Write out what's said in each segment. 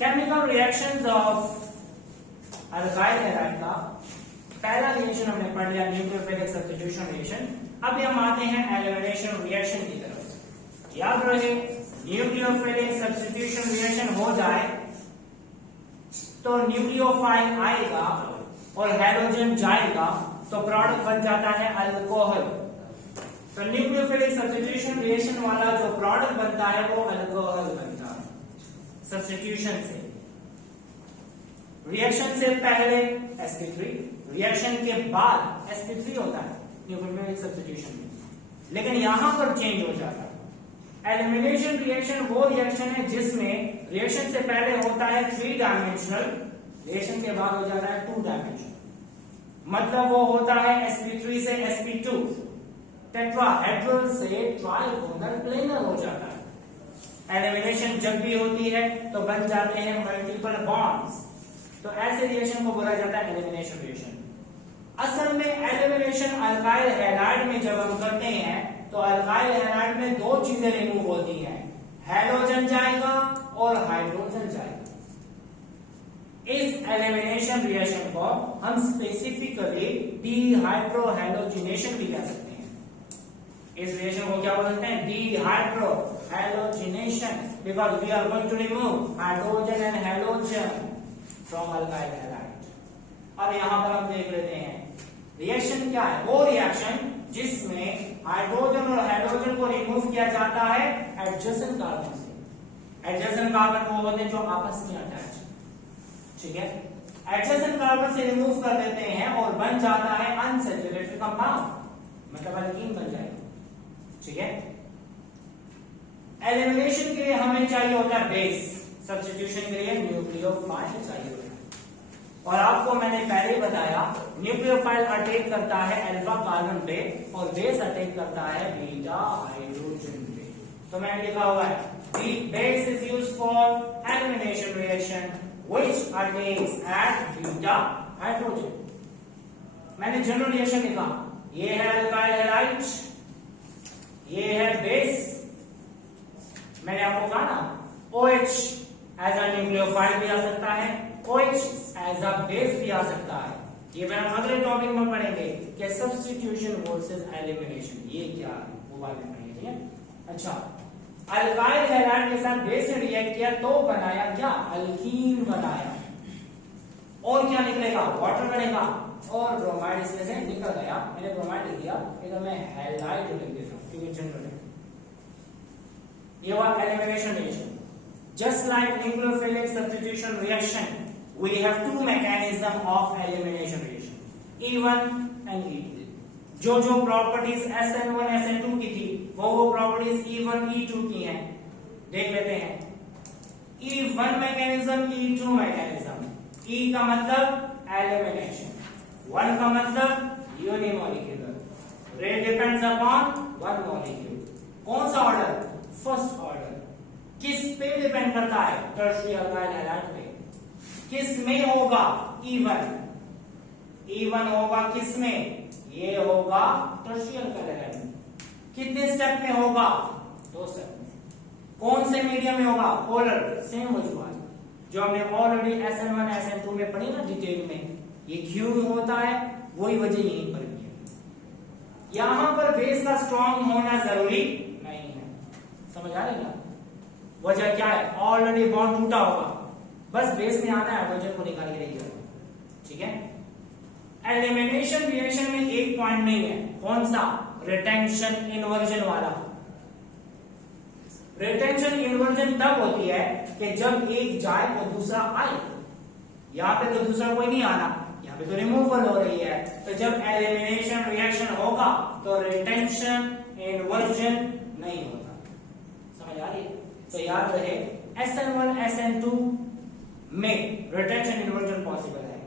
Chemical reactions of alkyl halide का पहला reaction हमने पढ़ लिया, न्यूक्लियोफिलिक सब्स्टिट्यूशन रिएक्शन। अब हम आते हैं एलिमिनेशन रिएक्शन की तरफ। याद रहे, न्यूक्लियोफिलिक सब्स्टिट्यूशन रिएक्शन हो जाए तो न्यूक्लियोफाइल आएगा और हैलोजन जाएगा तो प्रोडक्ट बन जाता है अल्कोहल। तो न्यूक्लियोफिलिक सब्स्टिट्यूशन रिएक्शन वाला जो प्रोडक्ट बनता है वो अल्कोहल बनता है सब्स्टिट्यूशन से। रिएक्शन से पहले sp3, रिएक्शन के बाद sp3 होता है न्यूक्लियोफिलिक सब्स्टिट्यूशन में, लेकिन यहां पर चेंज हो जाता है। एलिमिनेशन रिएक्शन वो रिएक्शन है जिसमें रिएक्शन से पहले होता है 3 डायमेंशनल, रिएक्शन के बाद हो जाता है 2 डायमेंशनल। मतलब वो होता है sp3 से sp2, टेट्राहेड्रल से ट्राइगोनल प्लेनर हो जाता है। एलिमिनेशन जब भी होती है तो बन जाते हैं मल्टीपल बॉन्ड्स, तो ऐसे रिएक्शन को बोला जाता है एलिमिनेशन रिएक्शन। असल में एलिमिनेशन अल्काइल हैलाइड में जब हम करते हैं तो अल्काइल हैलाइड में 2 चीजें रिमूव होती हैं, हैलोजन जाएगा और हाइड्रोजन जाएगा। इस एलिमिनेशन रिएक्शन को हम स्पेसिफिकली डीहाइड्रोहैलोजिनेशन भी कह सकते हैं। इस रिएक्शन को क्या बोलते हैं? Dehydrohalogenation, because we are going to remove hydrogen and halogen from alkyl halide. अब यहां पर हम देख लेते हैं रिएक्शन क्या है। वो रिएक्शन जिसमें हाइड्रोजन और हैलोजन को रिमूव किया जाता है एडजेसेंट कार्बन से। एडजेसेंट कार्बन वो होते हैं जो आपस में अटैच, ठीक है। एडजेसेंट कार्बन से रिमूव कर देते हैं और बन जाता है अनसैचुरेटेड कंपाउंड, मतलब अल्कीन बन जाएगा, ठीक है। एलिमिनेशन के लिए हमें चाहिए होता है बेस, सब्स्टिट्यूशन के लिए न्यूक्लियोफाइल चाहिए होता है। और आपको मैंने पहले ही बताया न्यूक्लियोफाइल अटैक करता है अल्फा कार्बन पे और बेस अटैक करता है बीटा हाइड्रोजन पे। तो मैंने लिखा हुआ है base is used for elimination reaction which attacks at beta hydrogen. मैंने जनरल रिएक्शन लिखा, ये है अल्काइल हैलाइड, ये है बेस। मैंने आपको कहा ना OH एज अ न्यूक्लियोफाइल भी आ सकता है, OH एज अ बेस भी आ सकता है। ये मैं अगले टॉपिक में पढ़ेंगे कि सब्स्टिट्यूशन वर्सेस एलिमिनेशन ये क्या है, वो बाद में पढ़ेंगे, ठीक है। अच्छा, अल्काइल हैलाइड के साथ बेस ने रिएक्ट किया तो बनाया क्या? अल्कीन बनाया। और क्या निकलेगा? वाटर बनेगा और ब्रोमाइड इसमें से निकल गया। मैंने ब्रोमाइड लिख दिया, इधर मैं हैलाइड लिख देता हूं क्योंकि जनरल है। ये हुआ elimination reaction. Just like nucleophilic substitution reaction, we have 2 mechanisms of elimination reaction, E1 and E2. जो प्रॉपर्टीज SN1 SN2 की थी वो प्रॉपर्टीज E1 E2 की हैं, देख लेते हैं। E1 mechanism, E2 mechanism. E का मतलब एलिमिनेशन, 1 का मतलब unimolecular. Rate depends upon 1 molecule. कौन सा ऑर्डर? First order. किस पे डिपेंड करता है? टर्शियरी अल्काइल हैलाइड पे। किस में होगा? E1 होगा किस में? ये होगा टर्शियरी अल्काइल हैलाइड में। कितने स्टेप में होगा? 2 स्टेप में। कौन से मीडियम में होगा? पोलर, सेम वजह जो हमने ऑलरेडी SN1 SN2 में पढ़ी ना डिटेल में। ये क्यों होता है, वही वजह यहीं पर भी है। यहां पर बेस का स्ट्रॉन्ग होना जरूरी नहीं है, समझ आ रही है? वजह क्या है? ऑलरेडी बॉन्ड टूटा होगा, बस बेस में आना है हाइड्रोजन को निकाल के नहीं जाना, ठीक है। एलिमिनेशन रिएक्शन में एक पॉइंट नहीं है, कौन सा? रिटेंशन इन्वर्जन वाला। रिटेंशन इन्वर्जन तब होती है कि जब एक जाए और दूसरा आए। यहां पे तो दूसरा कोई नहीं आना, यहां पे तो रिमूवल हो रही है। तो जब एलिमिनेशन रिएक्शन होगा तो रिटेंशन इन्वर्जन नहीं होता, समझ आ रही है? तो याद रहे SN1 SN2 में रिटेंशन इन्वर्जन पॉसिबल है,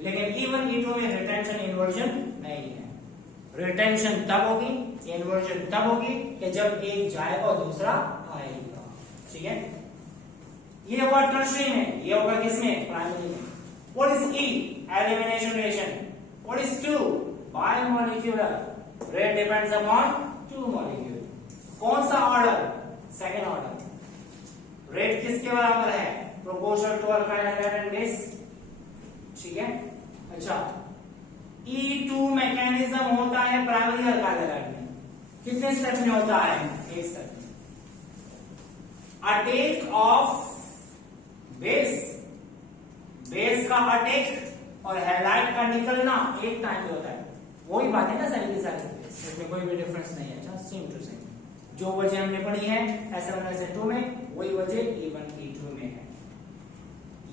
लेकिन E1 E2 में रिटेंशन इन्वर्जन नहीं है। रिटेंशन तब होगी, इन्वर्जन तब होगी कि जब एक जाएगा और दूसरा आएगा, ठीक है। ये हुआ टर्शियरी में, ये होगा किसमें? प्राइमरी में। What is E? Elimination reaction. What is 2? Biomolecular. Rate depends upon 2 molecule. कौन सा ऑर्डर? Second order. रेट किसके बराबर है? Proportional to alkyl halide and base, ठीक है। अच्छा, E2 मैकेनिज्म होता है प्राइमरी अल्काइल हैलाइड में, कितने स्टेप में होता है? एक स्टेप में। अटैक ऑफ बेस, बेस का अटैक और हैलाइड का निकलना एक टाइम पे होता है। वही बात है ना सारी की सारी, इसमें कोई भी डिफरेंस नहीं है। अच्छा, सेम टू सेम जो वजह हमने पढ़ी है SN2 में, वही वजह E1 E2 में है।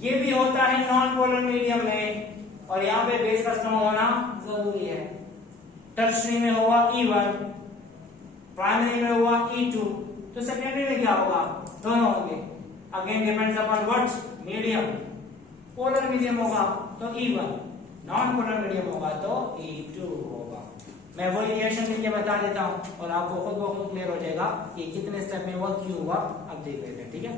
ये भी होता है नॉन पोलर मीडियम में, और यहाँ पे बेस का स्ट्रॉन्ग होना जरूरी है। टर्शरी में होगा E1, प्राइमरी में होगा E2, तो सेकेंडरी में क्या होगा? दोनों होंगे। Again depends upon what medium. Polar medium होगा तो E1, नॉन पोलर मीडियम होगा तो E2 होगा। मैं वही रिएक्शन लिख के बता देता हूं और आपको खुद ब खुद क्लियर हो जाएगा कि कितने स्टेप में हुआ, क्यों हुआ। अब देख लेते हैं, ठीक है।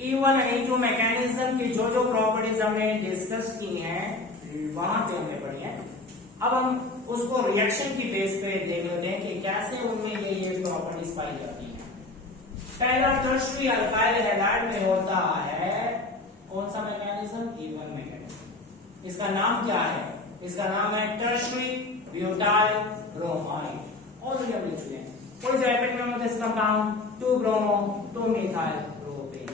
E1 और E2 मैकेनिज्म की जो जो प्रॉपर्टीज हमने डिस्कस की हैं वहां पे हमने पढ़ी है। अब हम उसको रिएक्शन की बेस पे देख लेते हैं कि कैसे उनमें ये प्रॉपर्टीज पाई जाती हैं। पहला टर्शरी अल्काइल हैलाइड में होता है कौन सा मैकेनिज्म? E1 mechanism. इसका नाम क्या है? इसका नाम है टर्शरी ब्यूटाइल ब्रोमाइड। ऑलरेडी हम लिख चुके हैं। कोई रैपिड में इसका काम 2 ब्रोमो 2 मिथाइल प्रोपेन।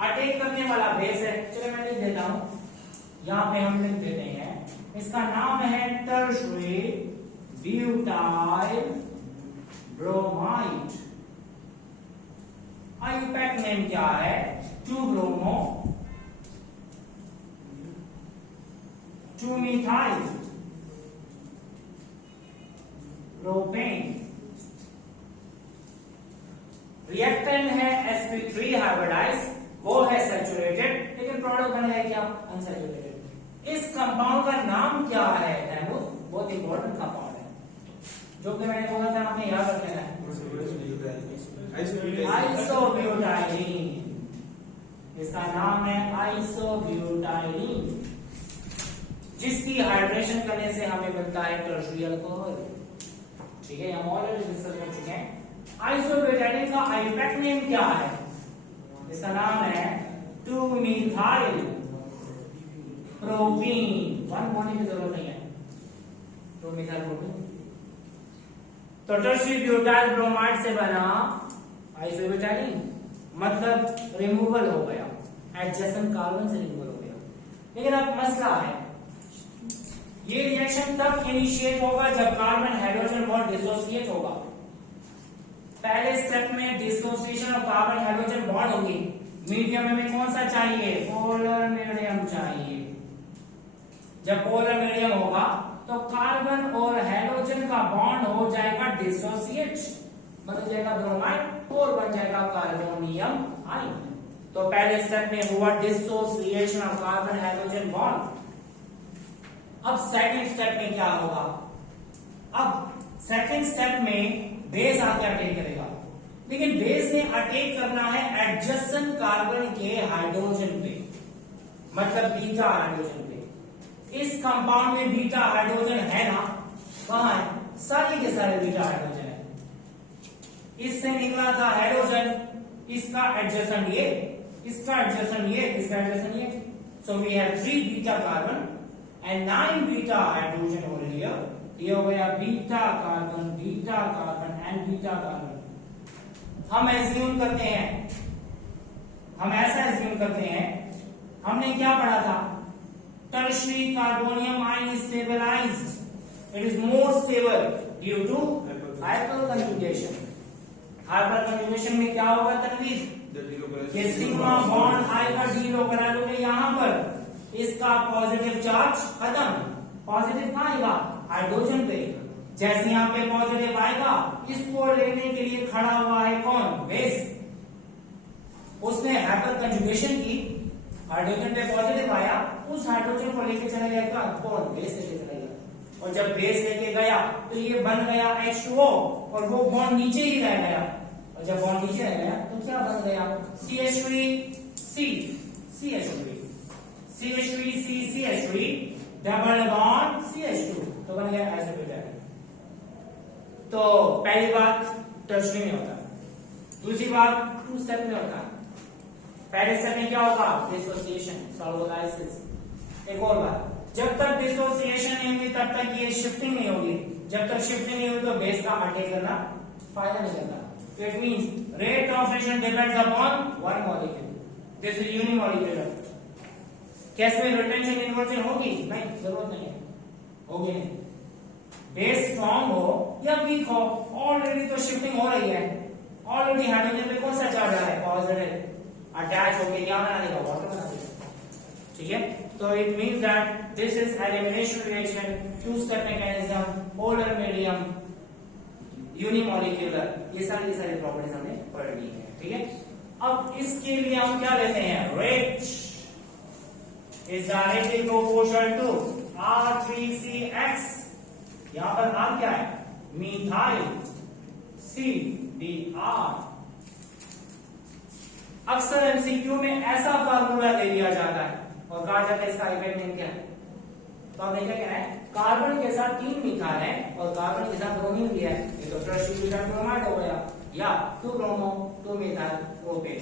अटैक करने वाला बेस है, चलो मैं लिख देता हूं, यहां पे हम लिख देते हैं, इसका नाम है tertiary butyl bromide. IUPAC name क्या है? 2 ब्रोमो 2 मिथाइल प्रोपेन। रिएक्टेंट है sp3 हाइब्रिडाइज, वो है सैचुरेटेड, लेकिन प्रोडक्ट बनेगा क्या? अनसैचुरेटेड। इस कंपाउंड का नाम क्या है? तैमूर, बहुत इंपॉर्टेंट कंपाउंड है, जो कि मैंने बोला था आपने याद रखना है, आइसोब्यूटाइलीन। इसका नाम है आइसोब्यूटाइलीन, जिसकी हाइड्रेशन करने से हमें बनता है टर्शरी अल्कोहल, ठीक है। हम ऑलरेडी डिस्कस कर चुके हैं। आइसोब्यूटाइलीन का आईयूपैक नेम क्या है? इसका नाम है 2 मिथाइल प्रोपीन। 1 बोलने की जरूरत नहीं है, 2 मिथाइल प्रोपीन। तो टर्शरी ब्यूटाइल ब्रोमाइड से बना आइसोब्यूटाइलीन, मतलब रिमूवल हो गया, एडजेसेंट कार्बन से रिमूवल हो गया। लेकिन अब मसला है, ये रिएक्शन तब इनिशिएट होगा जब कार्बन हाइड्रोजन बॉन्ड डिसोसिएट होगा। पहले स्टेप में dissociation of carbon hydrogen bond होगी। मीडियम में कौन सा चाहिए? पोलर मीडियम चाहिए। जब पोलर मीडियम होगा तो कार्बन और हाइड्रोजन का बॉन्ड हो जाएगा डिसोसिएट, बन जाएगा ब्रोमाइड और बन जाएगा कार्बोनियम आयन। तो पहले स्टेप में हुआ dissociation of carbon hydrogen bond. अब सेकंड स्टेप में क्या होगा? अब सेकंड स्टेप में बेस आके अटैक करेगा, लेकिन बेस ने अटैक करना है एडजेसेंट कार्बन के हाइड्रोजन पे, मतलब बीटा हाइड्रोजन पे। इस कंपाउंड में बीटा हाइड्रोजन है ना? कहां है? सारे के सारे बीटा हाइड्रोजन है। इससे निकला था हाइड्रोजन, इसका एडजेसेंट ये, इसका एडजेसेंट ये, इसका एडजेसेंट ये। So we have 3 beta carbon and 9 beta hydrogen over here। ये हो गया beta carbon and beta carbon. हम एज्यूम करते हैं, हम ऐसा एज्यूम करते हैं, हमने क्या पढ़ा था? Tertiary carbonium ion is stabilised, it is more stable due to hyperconjugation. Hyperconjugation में क्या होगा तनवीर? ये सिग्मा बॉन्ड आएगा जीरो करा लोगे यहां पर, इसका पॉजिटिव चार्ज खत्म। पॉजिटिव कहां आएगा? हाइड्रोजन पे। जैसे यहां पे पॉजिटिव आएगा, इसको लेने के लिए खड़ा हुआ है कौन? बेस। उसने हाइपर कंजुगेशन की, हाइड्रोजन पे पॉजिटिव आया, उस हाइड्रोजन को लेके चला जाएगा कौन? बेस लेके चला गया। और जब बेस लेके गया तो ये बन गया H2O, और वो बॉन्ड नीचे ही रह गया। और जब बॉन्ड नीचे रह गया तो क्या बन गया? CH3C, CH3C, double bond CH2, तो बन गया आइसोब्यूटाइल। तो पहली बात टर्शरी में होता है, दूसरी बात टू स्टेप में होता है। पहले स्टेप में क्या होगा? डिसोसिएशन, सॉल्वोलाइसिस। एक और बात, जब तक डिसोसिएशन नहीं होगी तब तक ये शिफ्टिंग नहीं होगी, जब तक शिफ्टिंग नहीं होगी तो बेस का अटैक करना फायदा नहीं करता। It means rate of reaction depends upon one molecule, this is unimolecular. क्या इसमें रिटेंशन इन्वर्जन होगी? नहीं, जरूरत नहीं है, होगी नहीं। बेस स्ट्रॉन्ग हो या वीक हो, ऑलरेडी तो शिफ्टिंग हो रही है, ऑलरेडी हाइड्रोजन पे कौन सा चार्ज आ रहा है? पॉजिटिव। अटैच होके क्या बना देगा? वाटर बना देगा। ठीक है, तो it means that this is elimination reaction, two step mechanism, polar medium, unimolecular, ये सारी प्रॉपर्टीज हमने पढ़ ली है। ठीक है, अब इसके लिए हम क्या लेते हैं? Rate is directly proportional to R3CX। यहां पर नाम क्या है? Methyl CDR। अक्सर एमसीक्यू में ऐसा फार्मूला दे दिया जाता है और कहा जाता है इसका इफेक्ट क्या है। तो आप देखिए क्या है, कार्बन के साथ 3 मिथाइल है और कार्बन के साथ ब्रोमीन भी है, ये तो टर्शियरी ब्यूटाइल ब्रोमाइड हो गया, या 2 bromo 2 methyl propane.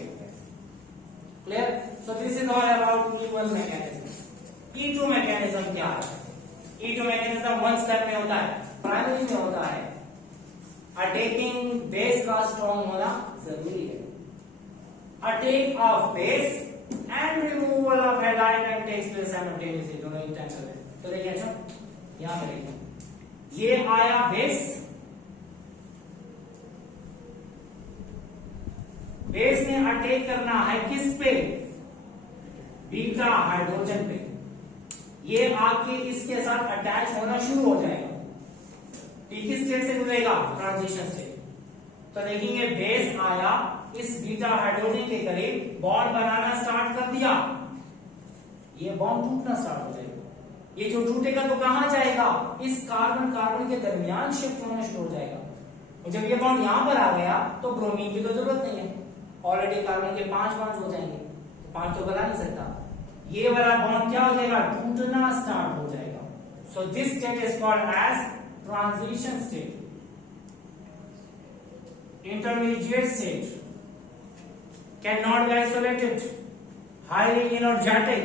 Clear? So this is all about E1 mechanism. E2 mechanism क्या है? E2 मैकेनिज्म वन स्टेप में होता है, प्राइमरी में होता है। अटैकिंग बेस का स्ट्रॉन्ग होना जरूरी है। Attack of base and removal of halide and takes place simultaneously, दोनों एक टाइम चल रहे हैं। तो देखिए, अच्छा यहां पर देखिए, ये आया बेस, बेस ने अटैक करना है किस पे? बीटा हाइड्रोजन पे। ये आके इसके साथ अटैच होना शुरू हो जाएगा। किस स्टेट से गुजरेगा? Transition state. तो देखेंगे बेस आया, इस बीटा हाइड्रोजन के करीब बॉन्ड बनाना स्टार्ट कर दिया, ये बॉन्ड टूटना स्टार्ट हो जाएगा। ये जो टूटेगा तो कहां जाएगा? इस कार्बन कार्बन के दरमियान शिफ्ट होना शुरू हो जाएगा। और जब ये बॉन्ड यहां पर आ गया तो ब्रोमीन की तो जरूरत नहीं है, ऑलरेडी कार्बन के 5 बॉन्ड हो जाएंगे, तो 5 तो बना नहीं सकता। ये वाला बॉन्ड क्या हो जाएगा? टूटना स्टार्ट हो जाएगा। So this state is called as transition state, intermediate state, can not be isolated, highly energetic,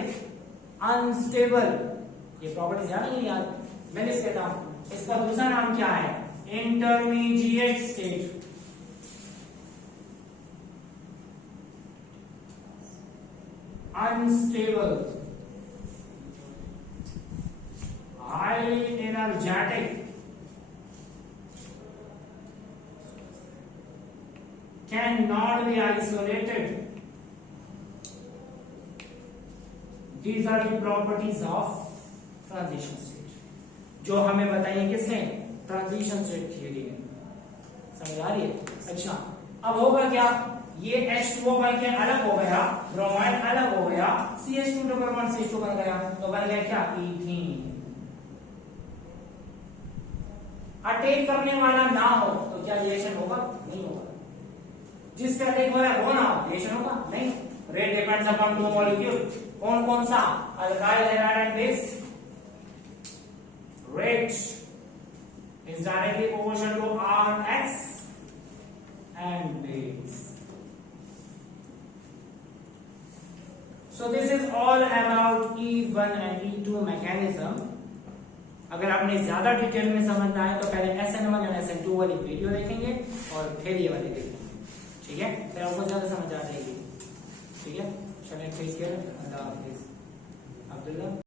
unstable. ये प्रॉपर्टीज याद नहीं यार, मैंने इसके नाम, इसका दूसरा नाम क्या है? Intermediate state. Unstable, highly energetic, cannot be isolated. These are the properties of transition state, जो हमें बताइए किसने? ट्रांजिशन स्टेट थ्योरी में। समझ आ रही है? अच्छा, अब होगा क्या? ये H2O बन के अलग हो गया, ब्रोमाइड अलग हो गया, CH2 डबल बॉन्ड CH2 बन गया, तो बन गया क्या? ईथीन। अटैक करने वाला ना हो तो क्या रिएक्शन होगा? नहीं होगा। जिस पे अटैक हो रहा है वो ना हो, रिएक्शन होगा? नहीं। Rate depends upon 2 molecule. कौन कौन सा? Alkyl halide and base. Rate is directly proportional to Rx and base. So this is all about E1 and E2 mechanism. अगर आपने ज्यादा डिटेल में समझना है तो पहले SN1 और SN2 वाली वीडियो देखेंगे और फिर ये वाली देखेंगे। ठीक है, फिर आपको ज्यादा समझ आ जाएगी। ठीक है, चलिए ठीक है, अल्लाह हाफिज। अब्दुल्ला।